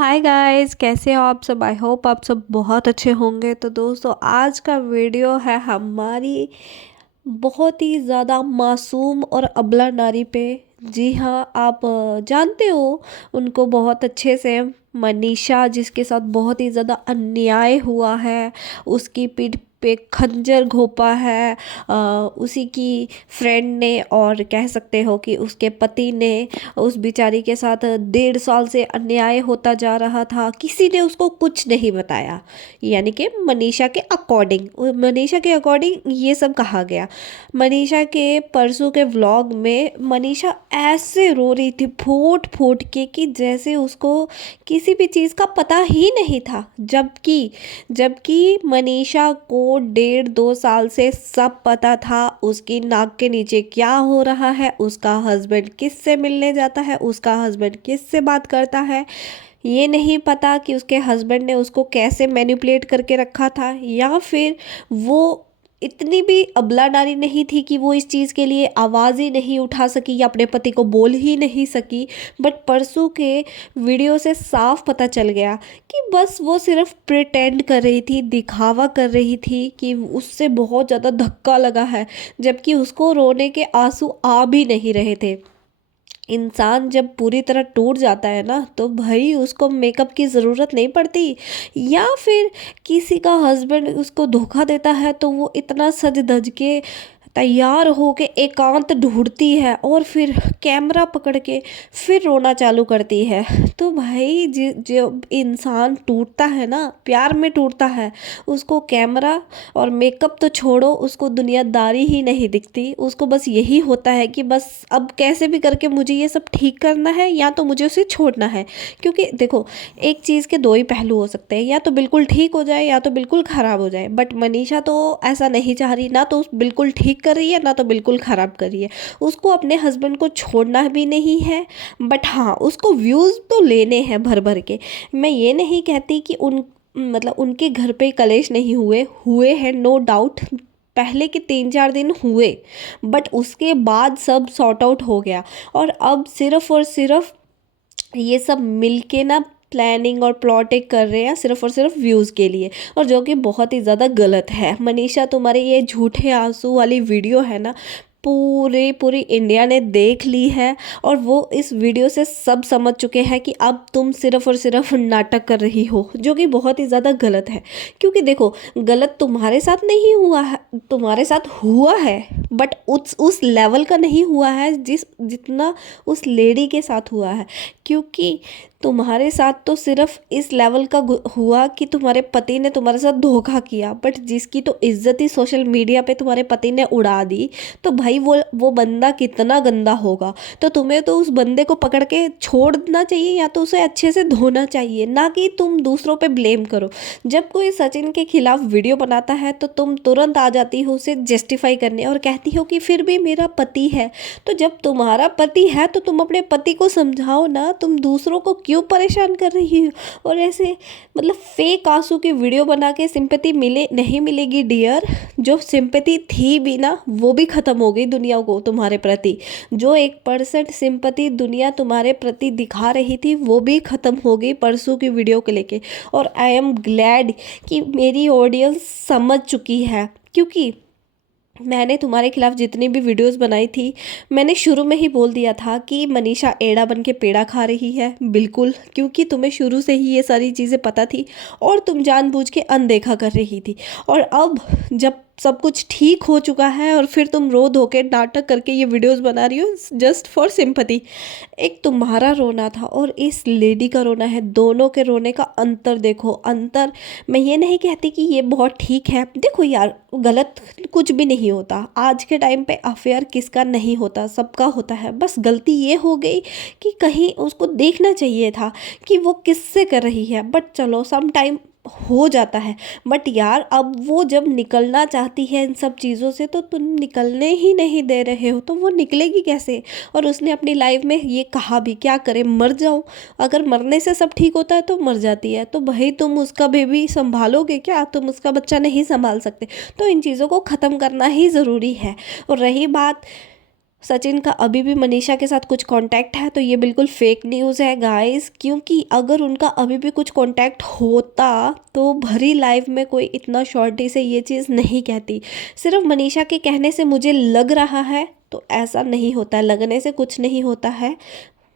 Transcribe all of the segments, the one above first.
Hi guys, कैसे हो आप सब। आई होप आप सब बहुत अच्छे होंगे। तो दोस्तों, आज का वीडियो है हमारी बहुत ही ज़्यादा मासूम और अबला नारी पे। जी हाँ, आप जानते हो उनको बहुत अच्छे से। मनीषा, जिसके साथ बहुत ही ज़्यादा अन्याय हुआ है, उसकी पीठ पे खंजर घोंपा है उसी की फ्रेंड ने, और कह सकते हो कि उसके पति ने। उस बेचारी के साथ 1.5 साल से अन्याय होता जा रहा था, किसी ने उसको कुछ नहीं बताया। यानी कि मनीषा के अकॉर्डिंग ये सब कहा गया। मनीषा के परसों के व्लॉग में मनीषा ऐसे रो रही थी फूट फूट के कि जैसे उसको किसी भी चीज़ का पता ही नहीं था। जबकि जबकि मनीषा को 1.5 2 साल से सब पता था। उसकी नाक के नीचे क्या हो रहा है, उसका हस्बैंड किससे मिलने जाता है, उसका हस्बैंड किससे बात करता है। ये नहीं पता कि उसके हस्बैंड ने उसको कैसे मैनिपुलेट करके रखा था, या फिर वो इतनी भी अबला नारी नहीं थी कि वो इस चीज़ के लिए आवाज़ ही नहीं उठा सकी या अपने पति को बोल ही नहीं सकी। बट परसों के वीडियो से साफ पता चल गया कि बस वो सिर्फ प्रिटेंड कर रही थी, दिखावा कर रही थी कि उससे बहुत ज़्यादा धक्का लगा है, जबकि उसको रोने के आंसू आ भी नहीं रहे थे। इंसान जब पूरी तरह टूट जाता है ना, तो भाई उसको मेकअप की ज़रूरत नहीं पड़ती। या फिर किसी का हस्बैंड उसको धोखा देता है तो वो इतना सज धज के तैयार हो के एकांत ढूंढती है और फिर कैमरा पकड़ के फिर रोना चालू करती है। तो भाई जो इंसान टूटता है ना, प्यार में टूटता है, उसको कैमरा और मेकअप तो छोड़ो, उसको दुनियादारी ही नहीं दिखती। उसको बस यही होता है कि बस अब कैसे भी करके मुझे ये सब ठीक करना है, या तो मुझे उसे छोड़ना है। क्योंकि देखो, एक चीज़ के दो ही पहलू हो सकते हैं, या तो बिल्कुल ठीक हो जाए या तो बिल्कुल ख़राब हो जाए। बट मनीषा तो ऐसा नहीं चाह रही ना, तो बिल्कुल ठीक कर रही है ना तो बिल्कुल ख़राब कर रही है। उसको अपने हस्बैंड को छोड़ना भी नहीं है, बट हाँ, उसको व्यूज़ तो लेने हैं भर भर के। मैं ये नहीं कहती कि उनके घर पे कलेश नहीं हुए, हुए हैं, नो डाउट। पहले के 3 4 दिन हुए, बट उसके बाद सब सॉर्ट आउट हो गया। और अब सिर्फ और सिर्फ ये सब मिलके ना प्लानिंग और प्लॉटिंग कर रहे हैं, सिर्फ और सिर्फ व्यूज़ के लिए। और जो कि बहुत ही ज़्यादा गलत है। मनीषा, तुम्हारे ये झूठे आंसू वाली वीडियो है ना, पूरी पूरी इंडिया ने देख ली है। और वो इस वीडियो से सब समझ चुके हैं कि अब तुम सिर्फ और सिर्फ नाटक कर रही हो, जो कि बहुत ही ज़्यादा गलत है। क्योंकि देखो, गलत तुम्हारे साथ नहीं हुआ है, तुम्हारे साथ हुआ है, बट उस लेवल का नहीं हुआ है जितना उस लेडी के साथ हुआ है। क्योंकि तुम्हारे साथ तो सिर्फ इस लेवल का हुआ कि तुम्हारे पति ने तुम्हारे साथ धोखा किया, बट जिसकी तो इज्जत ही सोशल मीडिया पे तुम्हारे पति ने उड़ा दी, तो भाई वो बंदा कितना गंदा होगा। तो तुम्हें तो उस बंदे को पकड़ के छोड़ना चाहिए, या तो उसे अच्छे से धोना चाहिए, ना कि तुम दूसरों पे ब्लेम करो। जब कोई सचिन के खिलाफ वीडियो बनाता है तो तुम तुरंत आ जाती हो उसे जस्टिफाई करने और कहती हो कि फिर भी मेरा पति है। तो जब तुम्हारा पति है तो तुम अपने पति को समझाओ ना, तुम दूसरों को क्यों परेशान कर रही हो। और ऐसे फेक आंसू की वीडियो बना के सिंपैथी मिले नहीं मिलेगी डियर। जो सिंपैथी थी भी ना, वो भी ख़त्म हो गई दुनिया को तुम्हारे प्रति। जो 1% सिंपैथी दुनिया तुम्हारे प्रति दिखा रही थी, वो भी ख़त्म हो गई परसों की वीडियो को लेके। और आई एम ग्लैड कि मेरी ऑडियंस समझ चुकी है। क्योंकि मैंने तुम्हारे खिलाफ जितनी भी वीडियोस बनाई थी, मैंने शुरू में ही बोल दिया था कि मनीषा एड़ा बन के पेड़ा खा रही है। बिल्कुल, क्योंकि तुम्हें शुरू से ही ये सारी चीज़ें पता थी और तुम जानबूझ के अनदेखा कर रही थी। और अब जब सब कुछ ठीक हो चुका है और फिर तुम रो धो के नाटक करके ये वीडियोस बना रही हो जस्ट फॉर सिंपैथी। एक तुम्हारा रोना था और इस लेडी का रोना है, दोनों के रोने का अंतर देखो। अंतर, मैं ये नहीं कहती कि ये बहुत ठीक है। देखो यार, गलत कुछ भी नहीं होता। आज के टाइम पे अफेयर किसका नहीं होता, सबका होता है। बस गलती ये हो गई कि कहीं उसको देखना चाहिए था कि वो किससे कर रही है। बट चलो, सम टाइम हो जाता है। बट यार, अब वो जब निकलना चाहती है इन सब चीज़ों से, तो तुम निकलने ही नहीं दे रहे हो, तो वो निकलेगी कैसे। और उसने अपनी लाइफ में ये कहा भी, क्या करे, मर जाऊँ। अगर मरने से सब ठीक होता है तो मर जाती है, तो भाई तुम उसका बेबी संभालोगे क्या, तुम उसका बच्चा नहीं संभाल सकते। तो इन चीज़ों को ख़त्म करना ही ज़रूरी है। और रही बात सचिन का अभी भी मनीषा के साथ कुछ कांटेक्ट है तो ये बिल्कुल फेक न्यूज़ है गाइस, क्योंकि अगर उनका अभी भी कुछ कांटेक्ट होता तो भरी लाइफ में कोई इतना शॉर्टी से ये चीज़ नहीं कहती। सिर्फ मनीषा के कहने से मुझे लग रहा है, तो ऐसा नहीं होता है, लगने से कुछ नहीं होता है।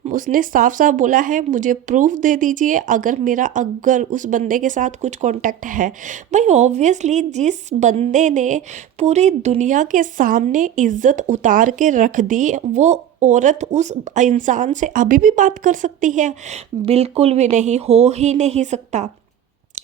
उसने साफ साफ बोला है मुझे प्रूफ दे दीजिए अगर उस बंदे के साथ कुछ कांटेक्ट है। भाई ऑब्वियसली जिस बंदे ने पूरी दुनिया के सामने इज्जत उतार के रख दी, वो औरत उस इंसान से अभी भी बात कर सकती है? बिल्कुल भी नहीं, हो ही नहीं सकता।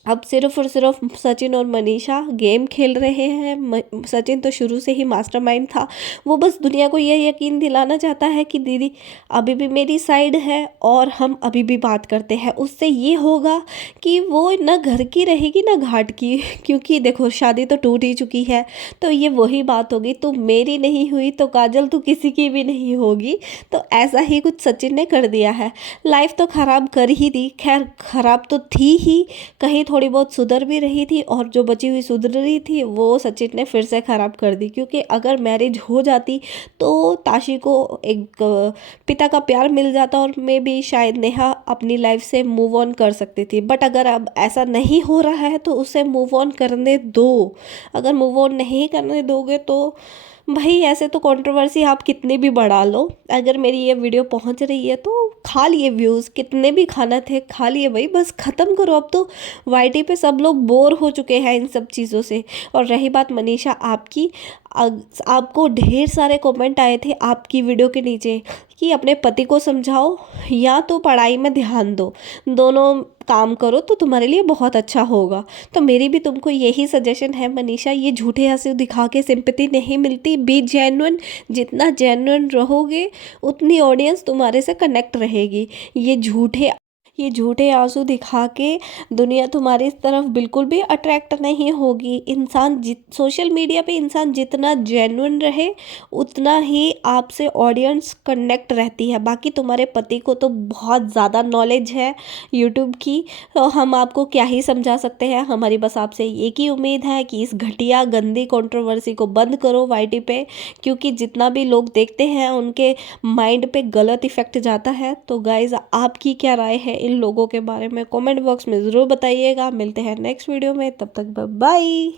अब सिर्फ और सिर्फ सचिन और मनीषा गेम खेल रहे हैं। सचिन तो शुरू से ही मास्टरमाइंड था। वो बस दुनिया को ये यकीन दिलाना चाहता है कि दीदी अभी भी मेरी साइड है और हम अभी भी बात करते हैं। उससे ये होगा कि वो ना घर की रहेगी ना घाट की, क्योंकि देखो शादी तो टूट ही चुकी है। तो ये वही बात होगी, तो मेरी नहीं हुई तो काजल तो किसी की भी नहीं होगी। तो ऐसा ही कुछ सचिन ने कर दिया है। लाइफ तो ख़राब कर ही दी, खैर ख़राब तो थी ही, कहीं थोड़ी बहुत सुधर भी रही थी, और जो बची हुई सुधर रही थी वो सचिन ने फिर से ख़राब कर दी। क्योंकि अगर मैरिज हो जाती तो ताशी को एक पिता का प्यार मिल जाता और मे भी शायद नेहा अपनी लाइफ से मूव ऑन कर सकती थी। बट अगर अब ऐसा नहीं हो रहा है तो उसे मूव ऑन करने दो। अगर मूव ऑन नहीं करने दोगे तो भाई ऐसे तो कंट्रोवर्सी आप कितनी भी बढ़ा लो, अगर मेरी ये वीडियो पहुंच रही है तो खा लिए व्यूज़, कितने भी खाना थे खा लिए भाई, बस ख़त्म करो। अब तो वाईटी पे सब लोग बोर हो चुके हैं इन सब चीज़ों से। और रही बात मनीषा आपकी, आपको ढेर सारे कमेंट आए थे आपकी वीडियो के नीचे कि अपने पति को समझाओ या तो पढ़ाई में ध्यान दो, दोनों काम करो तो तुम्हारे लिए बहुत अच्छा होगा। तो मेरी भी तुमको यही सजेशन है मनीषा, ये झूठे आंसू दिखा के सिंपैथी नहीं मिलती। बी जेन्युइन, जितना जेन्युइन रहोगे उतनी ऑडियंस तुम्हारे से कनेक्ट रहेगी। ये झूठे आंसू दिखा के दुनिया तुम्हारी तरफ बिल्कुल भी अट्रैक्ट नहीं होगी। सोशल मीडिया पे इंसान जितना जेन्युइन रहे उतना ही आपसे ऑडियंस कनेक्ट रहती है। बाकी तुम्हारे पति को तो बहुत ज़्यादा नॉलेज है यूट्यूब की, तो हम आपको क्या ही समझा सकते हैं। हमारी बस आपसे एक ही उम्मीद है कि इस घटिया गंदी कंट्रोवर्सी को बंद करो वाईटी पे, क्योंकि जितना भी लोग देखते हैं उनके माइंड पे गलत इफेक्ट जाता है। तो गाइज आपकी क्या राय है इन लोगों के बारे में कमेंट बॉक्स में ज़रूर बताइएगा। मिलते हैं नेक्स्ट वीडियो में, तब तक बाय बाय।